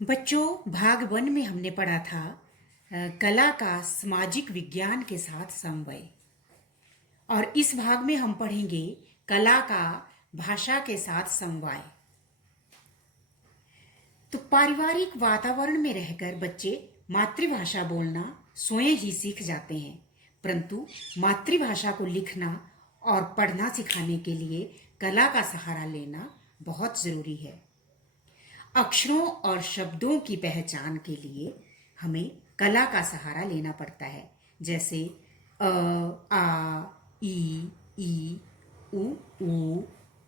बच्चों, भाग 1 में हमने पढ़ा था कला का सामाजिक विज्ञान के साथ समन्वय। और इस भाग में हम पढ़ेंगे कला का भाषा के साथ समवाय। तो पारिवारिक वातावरण में रहकर बच्चे मातृभाषा बोलना स्वयं ही सीख जाते हैं, परंतु मातृभाषा को लिखना और पढ़ना सिखाने के लिए कला का सहारा लेना बहुत ज़रूरी है। अक्षरों और शब्दों की पहचान के लिए हमें कला का सहारा लेना पड़ता है, जैसे अ, आ, ई, उ,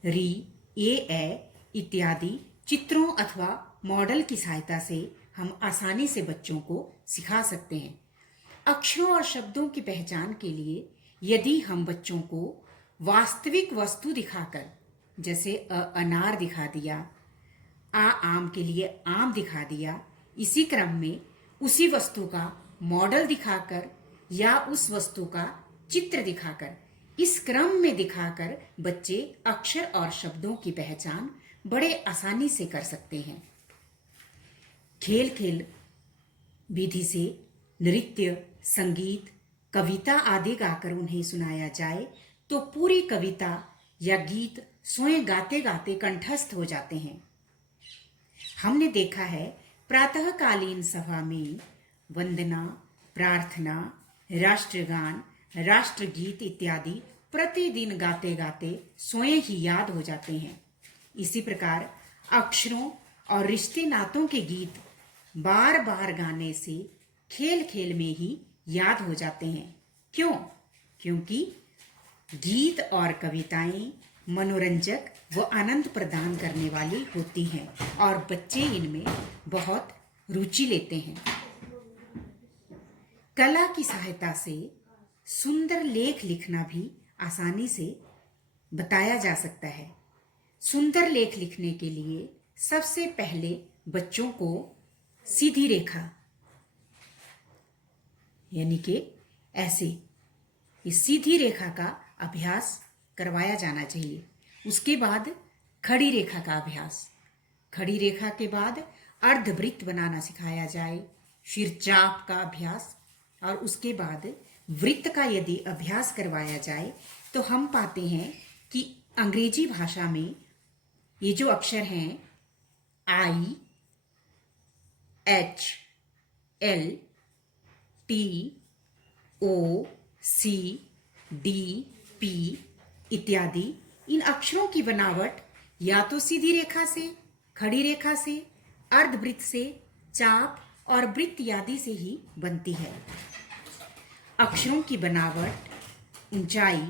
री, ए इत्यादि चित्रों अथवा मॉडल की सहायता से हम आसानी से बच्चों को सिखा सकते हैं। अक्षरों और शब्दों की पहचान के लिए यदि हम बच्चों को वास्तविक वस्तु दिखाकर, जैसे अनार दिखा दिया, आम के लिए आम दिखा दिया, इसी क्रम में उसी वस्तु का मॉडल दिखाकर या उस वस्तु का चित्र दिखाकर, इस क्रम में दिखाकर बच्चे अक्षर और शब्दों की पहचान बड़े आसानी से कर सकते हैं। खेल खेल विधि से नृत्य, संगीत, कविता आदि गाकर उन्हें सुनाया जाए तो पूरी कविता या गीत स्वयं गाते गाते कंठस्थ हो जाते हैं। हमने देखा है प्रातःकालीन सभा में वंदना, प्रार्थना, राष्ट्रगान, राष्ट्रगीत इत्यादि प्रतिदिन गाते गाते स्वयं ही याद हो जाते हैं। इसी प्रकार अक्षरों और रिश्ते नातों के गीत बार बार गाने से खेल खेल में ही याद हो जाते हैं। क्यों? क्योंकि गीत और कविताएं मनोरंजक व आनंद प्रदान करने वाली होती हैं और बच्चे इनमें बहुत रुचि लेते हैं। कला की सहायता से सुंदर लेख लिखना भी आसानी से बताया जा सकता है। सुंदर लेख लिखने के लिए सबसे पहले बच्चों को सीधी रेखा यानी कि ऐसे इस सीधी रेखा का अभ्यास करवाया जाना चाहिए। उसके बाद खड़ी रेखा का अभ्यास, खड़ी रेखा के बाद अर्धवृत्त बनाना सिखाया जाए, फिर चाप का अभ्यास और उसके बाद वृत्त का यदि अभ्यास करवाया जाए तो हम पाते हैं कि अंग्रेजी भाषा में ये जो अक्षर हैं आई, एच, एल, टी, ओ, सी, डी, पी इत्यादि इन अक्षरों की बनावट या तो सीधी रेखा से, खड़ी रेखा से, अर्धवृत्त से, चाप और वृत्त आदि से ही बनती है। अक्षरों की बनावट, ऊंचाई,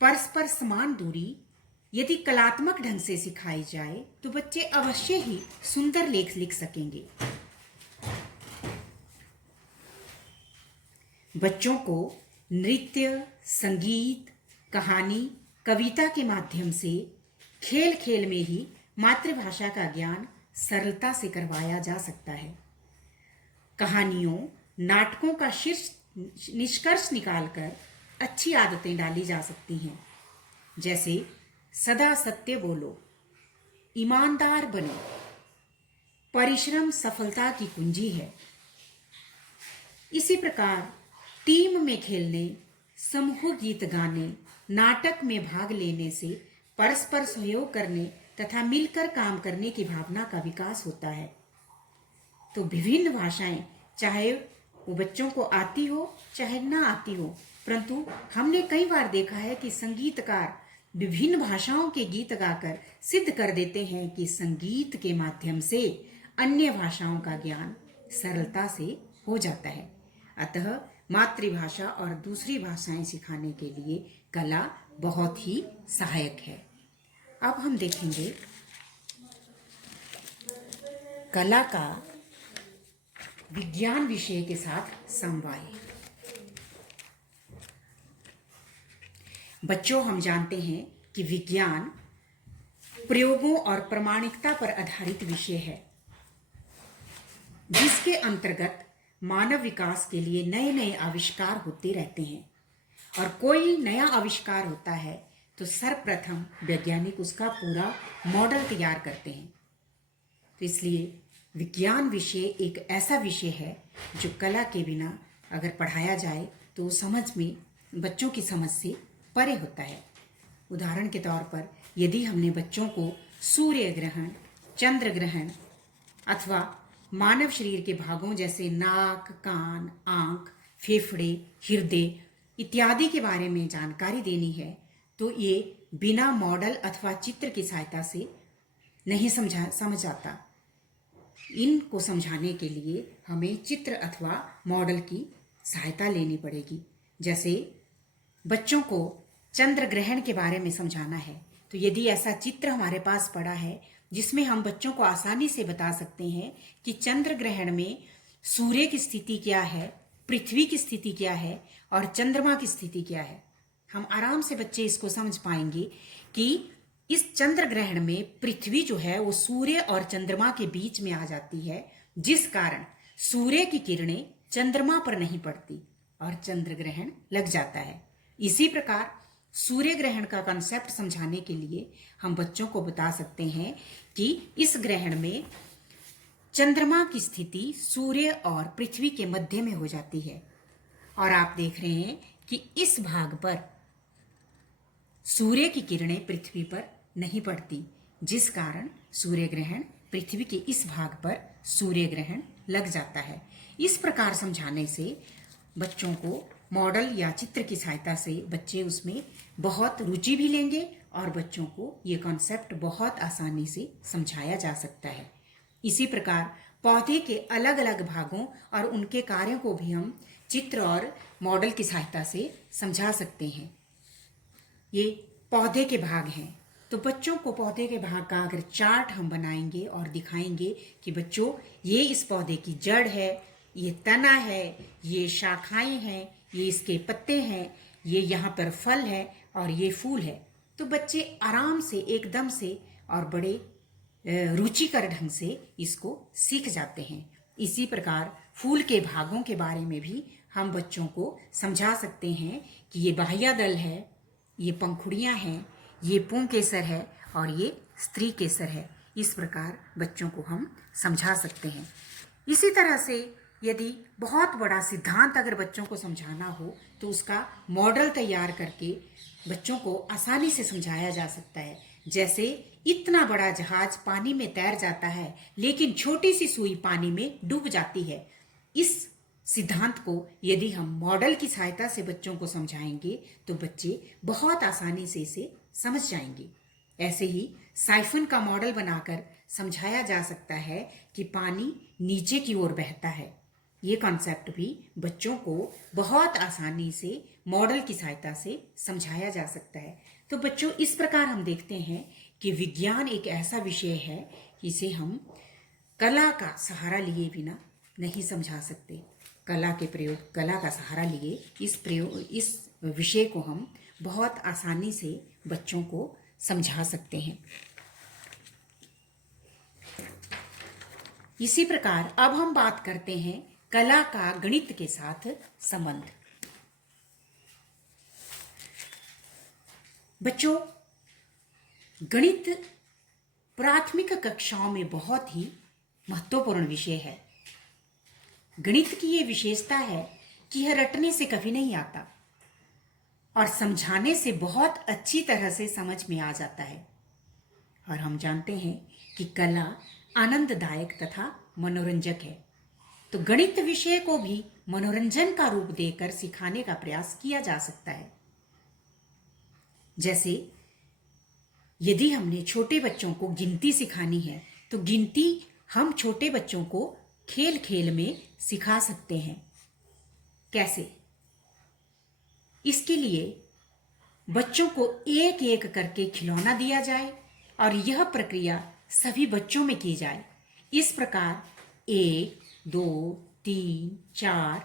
परस्पर समान दूरी यदि कलात्मक ढंग से सिखाई जाए तो बच्चे अवश्य ही सुंदर लेख लिख सकेंगे। बच्चों को नृत्य, संगीत, कहानी, कविता के माध्यम से खेल खेल में ही मातृभाषा का ज्ञान सरलता से करवाया जा सकता है। कहानियों, नाटकों का शीर्ष निष्कर्ष निकालकर अच्छी आदतें डाली जा सकती हैं, जैसे सदा सत्य बोलो, ईमानदार बनो, परिश्रम सफलता की कुंजी है। इसी प्रकार टीम में खेलने, समूह गीत गाने, नाटक में भाग लेने से परस्पर सहयोग करने तथा मिलकर काम करने की भावना का विकास होता है। तो विभिन्न भाषाएं, चाहे वो बच्चों को आती हो चाहे ना आती हो, परंतु हमने कई बार देखा है कि संगीतकार विभिन्न भाषाओं के गीत गाकर सिद्ध कर देते हैं कि संगीत के माध्यम से अन्य भाषाओं का ज्ञान सरलता से हो जाता है। अतः मातृभाषा और दूसरी भाषाएं सिखाने के लिए कला बहुत ही सहायक है। अब हम देखेंगे कला का विज्ञान विषय के साथ समवाय। बच्चों, हम जानते हैं कि विज्ञान प्रयोगों और प्रामाणिकता पर आधारित विषय है, जिसके अंतर्गत मानव विकास के लिए नए नए आविष्कार होते रहते हैं। और कोई नया आविष्कार होता है तो सर्वप्रथम वैज्ञानिक उसका पूरा मॉडल तैयार करते हैं। तो इसलिए विज्ञान विषय एक ऐसा विषय है जो कला के बिना अगर पढ़ाया जाए तो समझ में, बच्चों की समझ से परे होता है। उदाहरण के तौर पर यदि हमने बच्चों को सूर्य ग्रहण, चंद्र ग्रहण अथवा मानव शरीर के भागों जैसे नाक, कान, आंख, फेफड़े, हृदय इत्यादि के बारे में जानकारी देनी है तो ये बिना मॉडल अथवा चित्र की सहायता से नहीं समझ आता। इनको समझाने के लिए हमें चित्र अथवा मॉडल की सहायता लेनी पड़ेगी। जैसे बच्चों को चंद्र ग्रहण के बारे में समझाना है तो यदि ऐसा चित्र हमारे पास पड़ा है जिसमें हम बच्चों को आसानी से बता सकते हैं कि चंद्र ग्रहण में सूर्य की स्थिति क्या है, पृथ्वी की स्थिति क्या है और चंद्रमा की स्थिति क्या है, हम आराम से बच्चे इसको समझ पाएंगे कि इस चंद्र ग्रहण में पृथ्वी जो है वो सूर्य और चंद्रमा के बीच में आ जाती है, जिस कारण सूर्य की किरणें चंद्रमा पर नहीं पड़ती और चंद्र ग्रहण लग जाता है। इसी प्रकार सूर्य ग्रहण का कॉन्सेप्ट समझाने के लिए हम बच्चों को बता सकते हैं कि इस ग्रहण में चंद्रमा की स्थिति सूर्य और पृथ्वी के मध्य में हो जाती है और आप देख रहे हैं कि इस भाग पर सूर्य की किरणें पृथ्वी पर नहीं पड़ती, जिस कारण सूर्य ग्रहण पृथ्वी के इस भाग पर सूर्य ग्रहण लग जाता है। इस प्रकार समझाने से बच्चों को मॉडल या चित्र की सहायता से बच्चे उसमें बहुत रुचि भी लेंगे और बच्चों को ये कॉन्सेप्ट बहुत आसानी से समझाया जा सकता है। इसी प्रकार पौधे के अलग अलग भागों और उनके कार्यों को भी हम चित्र और मॉडल की सहायता से समझा सकते हैं। ये पौधे के भाग हैं तो बच्चों को पौधे के भाग का अगर चार्ट हम बनाएंगे और दिखाएंगे कि बच्चों ये इस पौधे की जड़ है, ये तना है, ये शाखाएं हैं, ये इसके पत्ते हैं, ये यहाँ पर फल है और ये फूल है, तो बच्चे आराम से एकदम से और बड़े रुचिकर ढंग से इसको सीख जाते हैं। इसी प्रकार फूल के भागों के बारे में भी हम बच्चों को समझा सकते हैं कि ये बाह्यदल है, ये पंखुड़ियाँ हैं, ये पुंकेसर है और ये स्त्री केसर है। इस प्रकार बच्चों को हम समझा सकते हैं। इसी तरह से यदि बहुत बड़ा सिद्धांत अगर बच्चों को समझाना हो तो उसका मॉडल तैयार करके बच्चों को आसानी से समझाया जा सकता है। जैसे इतना बड़ा जहाज पानी में तैर जाता है लेकिन छोटी सी सुई पानी में डूब जाती है। इस सिद्धांत को यदि हम मॉडल की सहायता से बच्चों को समझाएंगे तो बच्चे बहुत आसानी से इसे समझ जाएंगे। ऐसे ही साइफन का मॉडल बनाकर समझाया जा सकता है कि पानी नीचे की ओर बहता है। ये कॉन्सेप्ट भी बच्चों को बहुत आसानी से मॉडल की सहायता से समझाया जा सकता है। तो बच्चों, इस प्रकार हम देखते हैं कि विज्ञान एक ऐसा विषय है इसे हम कला का सहारा लिए बिना नहीं समझा सकते। कला के प्रयोग, कला का सहारा लिए इस विषय को हम बहुत आसानी से बच्चों को समझा सकते हैं। इसी प्रकार अब हम बात करते हैं कला का गणित के साथ संबंध। बच्चों, गणित प्राथमिक कक्षाओं में बहुत ही महत्वपूर्ण विषय है। गणित की ये विशेषता है कि यह रटने से कभी नहीं आता और समझाने से बहुत अच्छी तरह से समझ में आ जाता है। और हम जानते हैं कि कला आनंददायक तथा मनोरंजक है, तो गणित विषय को भी मनोरंजन का रूप देकर सिखाने का प्रयास किया जा सकता है। जैसे यदि हमने छोटे बच्चों को गिनती सिखानी है तो गिनती हम छोटे बच्चों को खेल खेल में सिखा सकते हैं। कैसे? इसके लिए बच्चों को एक एक करके खिलौना दिया जाए और यह प्रक्रिया सभी बच्चों में की जाए। इस प्रकार 1, 2, 3, 4,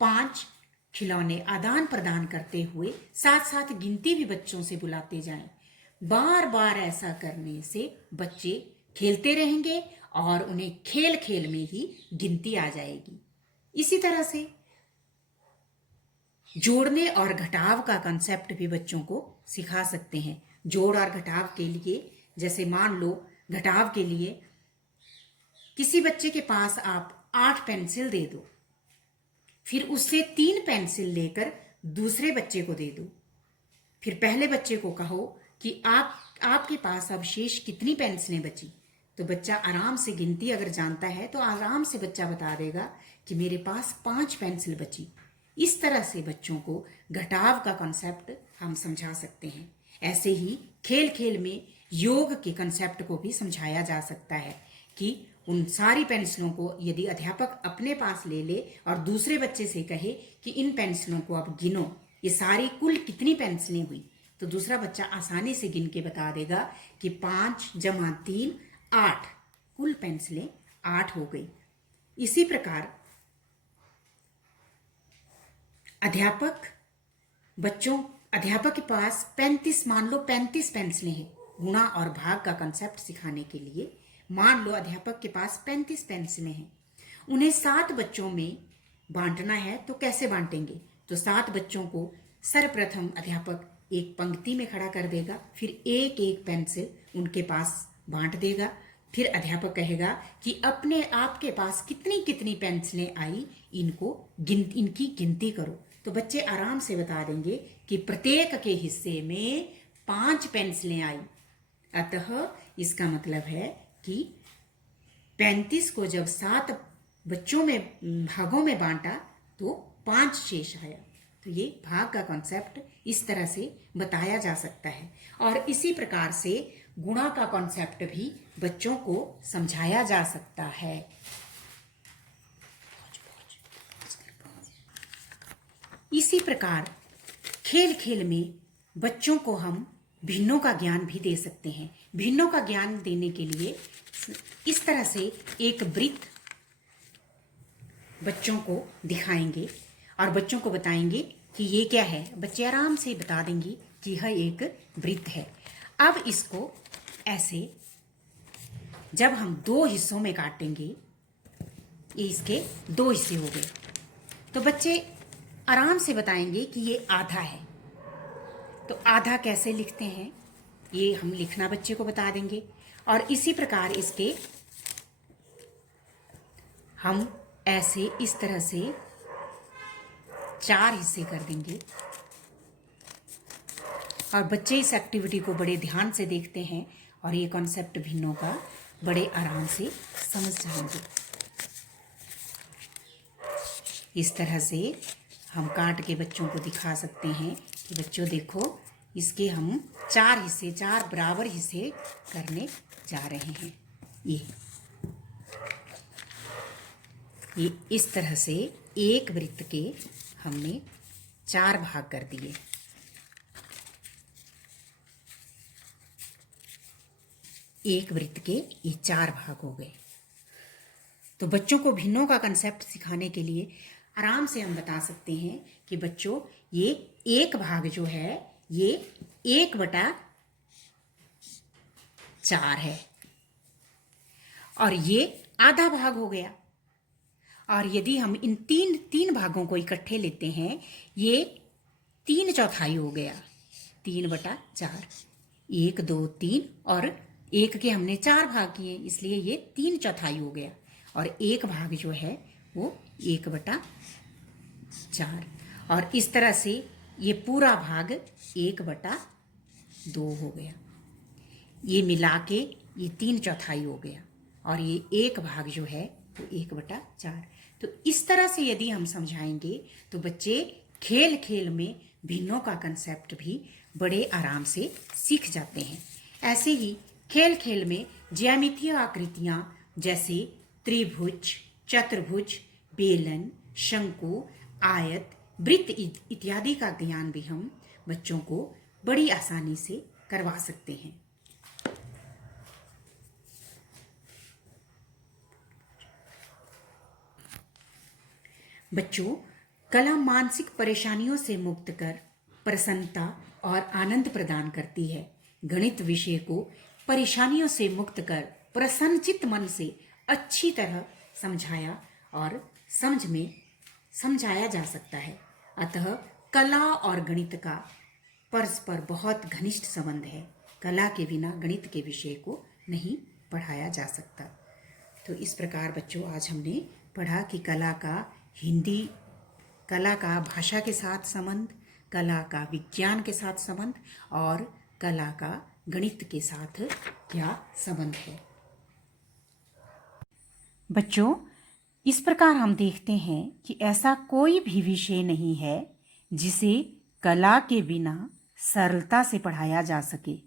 5 खिलौने आदान प्रदान करते हुए साथ साथ गिनती भी बच्चों से बुलाते जाएं। बार बार ऐसा करने से बच्चे खेलते रहेंगे और उन्हें खेल खेल में ही गिनती आ जाएगी। इसी तरह से जोड़ने और घटाव का कंसेप्ट भी बच्चों को सिखा सकते हैं। जोड़ और घटाव के लिए, जैसे मान लो घटाव के लिए किसी बच्चे के पास आप 8 पेंसिल दे दो, फिर उससे 3 पेंसिल लेकर दूसरे बच्चे को दे दो। फिर पहले बच्चे को कहो कि आपके पास अब शेष कितनी पेंसिलें बची। तो बच्चा आराम से गिनती अगर जानता है तो आराम से बच्चा बता देगा कि मेरे पास 5 पेंसिल बची। इस तरह से बच्चों को घटाव का कॉन्सेप्ट हम समझा सकते हैं। ऐसे ही खेल खेल में योग के कॉन्सेप्ट को भी समझाया जा सकता है कि उन सारी पेंसिलों को यदि अध्यापक अपने पास ले ले और दूसरे बच्चे से कहे कि इन पेंसिलों को आप गिनो, ये सारी कुल कितनी पेंसिलें हुई, तो दूसरा बच्चा आसानी से गिन के बता देगा कि 5 + 3 8, कुल पेंसिलें 8 हो गई। इसी प्रकार अध्यापक के पास 35, मान लो 35 पेंसिलें हैं। गुणा और भाग का कंसेप्ट सिखाने के लिए मान लो अध्यापक के पास 35 पेंसिलें हैं, उन्हें 7 बच्चों में बांटना है। तो कैसे बांटेंगे? तो 7 बच्चों को सर्वप्रथम अध्यापक एक पंक्ति में खड़ा कर देगा, फिर एक एक पेंसिल उनके पास बांट देगा। फिर अध्यापक कहेगा कि अपने आपके पास कितनी कितनी पेंसिलें आई, इनकी गिनती करो। तो बच्चे आराम से बता देंगे कि प्रत्येक के हिस्से में 5 पेंसिलें आई। अतः इसका मतलब है कि 35 को जब 7 बच्चों में भागों में बांटा तो 5 शेष आया। तो ये भाग का कॉन्सेप्ट इस तरह से बताया जा सकता है। और इसी प्रकार से गुणा का कॉन्सेप्ट भी बच्चों को समझाया जा सकता है। इसी प्रकार खेल खेल में बच्चों को हम भिन्नों का ज्ञान भी दे सकते हैं। भिन्नों का ज्ञान देने के लिए इस तरह से एक वृत्त बच्चों को दिखाएंगे और बच्चों को बताएंगे कि ये क्या है। बच्चे आराम से बता देंगे कि यह एक वृत्त है। अब इसको ऐसे जब हम 2 हिस्सों में काटेंगे, ये इसके 2 हिस्से हो गए, तो बच्चे आराम से बताएंगे कि ये आधा है। तो आधा कैसे लिखते हैं ये हम लिखना बच्चे को बता देंगे। और इसी प्रकार इसके हम ऐसे इस तरह से 4 हिस्से कर देंगे और बच्चे इस एक्टिविटी को बड़े ध्यान से देखते हैं और ये कॉन्सेप्ट भिन्नों का बड़े आराम से समझ जाएंगे। इस तरह से हम काट के बच्चों को दिखा सकते हैं कि बच्चों देखो, इसके हम 4 हिस्से, 4 बराबर हिस्से करने जा रहे हैं। ये इस तरह से एक वृत्त के हमने 4 भाग कर दिए। एक वृत्त के ये 4 भाग हो गए। तो बच्चों को भिन्नों का कंसेप्ट सिखाने के लिए आराम से हम बता सकते हैं कि बच्चों ये एक भाग जो है ये 1/4 है और ये आधा भाग हो गया। और यदि हम इन तीन भागों को इकट्ठे लेते हैं, ये 3/4 हो गया। 3/4, 1 2 3 और एक के हमने 4 भाग किए, इसलिए ये 3/4 हो गया। और एक भाग जो है वो 1/4 और इस तरह से ये पूरा भाग 1/2 हो गया। ये मिला के ये 3/4 हो गया और ये एक भाग जो है वो 1/4। तो इस तरह से यदि हम समझाएंगे तो बच्चे खेल खेल में भिन्नों का कंसेप्ट भी बड़े आराम से सीख जाते हैं। ऐसे ही खेल खेल में ज्यामितीय आकृतियाँ जैसे त्रिभुज, चतुर्भुज, बेलन, शंकु, आयत, वृत्त इत्यादि का ज्ञान भी हम बच्चों को बड़ी आसानी से करवा सकते हैं। बच्चों, कला मानसिक परेशानियों से मुक्त कर प्रसन्नता और आनंद प्रदान करती है। गणित विषय को परेशानियों से मुक्त कर प्रसन्नचित्त मन से अच्छी तरह समझाया और समझाया जा सकता है। अतः कला और गणित का परस्पर बहुत घनिष्ठ संबंध है। कला के बिना गणित के विषय को नहीं पढ़ाया जा सकता। तो इस प्रकार बच्चों आज हमने पढ़ा कि कला का भाषा के साथ संबंध, कला का विज्ञान के साथ संबंध और कला का गणित के साथ क्या संबंध है। बच्चों, इस प्रकार हम देखते हैं कि ऐसा कोई भी विषय नहीं है जिसे कला के बिना सरलता से पढ़ाया जा सके।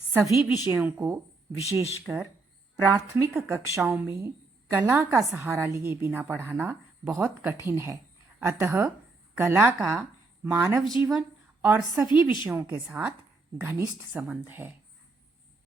सभी विषयों को, विशेषकर प्राथमिक कक्षाओं में, कला का सहारा लिए बिना पढ़ाना बहुत कठिन है। अतः कला का मानव जीवन और सभी विषयों के साथ घनिष्ठ संबंध है।